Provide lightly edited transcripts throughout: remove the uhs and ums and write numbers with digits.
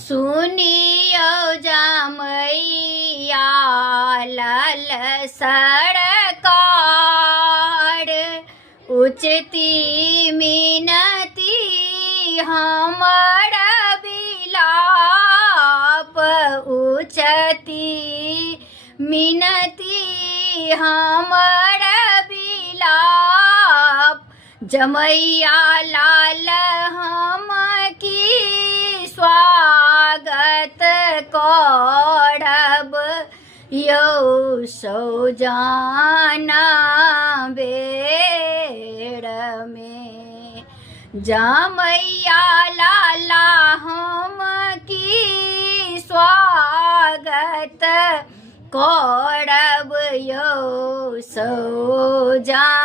सुनियो जामैया लाल सरकार, उचती मिनती हमर बिलाप, उचती मिनती हमर बिलाप। जमैया लाल हम की स्वागत करब, यौ सौजाना बेर में। जमैया लाला हम की स्वागत करब, यौ सौजाना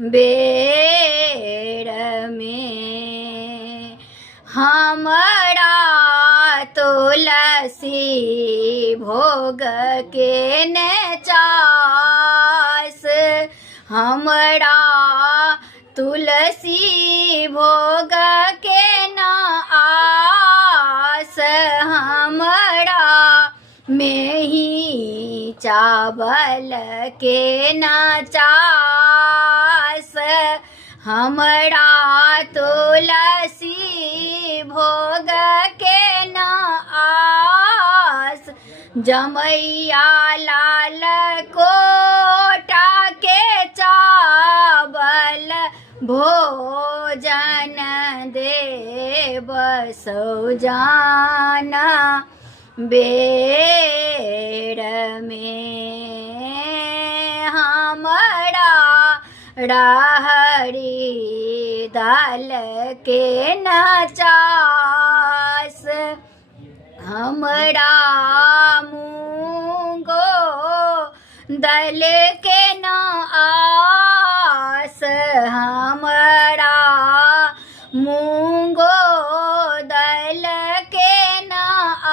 बेर में। हमरा तुलसी भोग के न चास, हमरा तुलसी भोग के न आस। हमरा मेही चावल के न चास, हमरा तुलसी भोग के न आस। जमैया लाल कोटा के चावल भोजन देव, सौजाना बेर में। हमरा राहड़ी दाल के न चास, हमरा मूंगो दल के न आस, हमरा मूंगो दल के न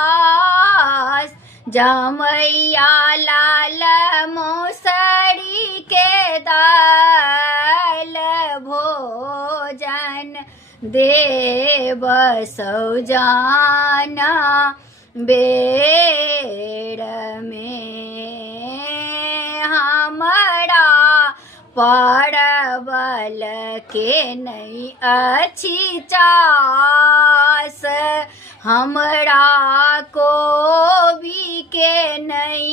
आस। जमैया लाल मौसरी के दाल भोजन देव, सौजाना बेर में। हमरा परवल के नहीं अच्छी चास, हमरा कोबी के नहीं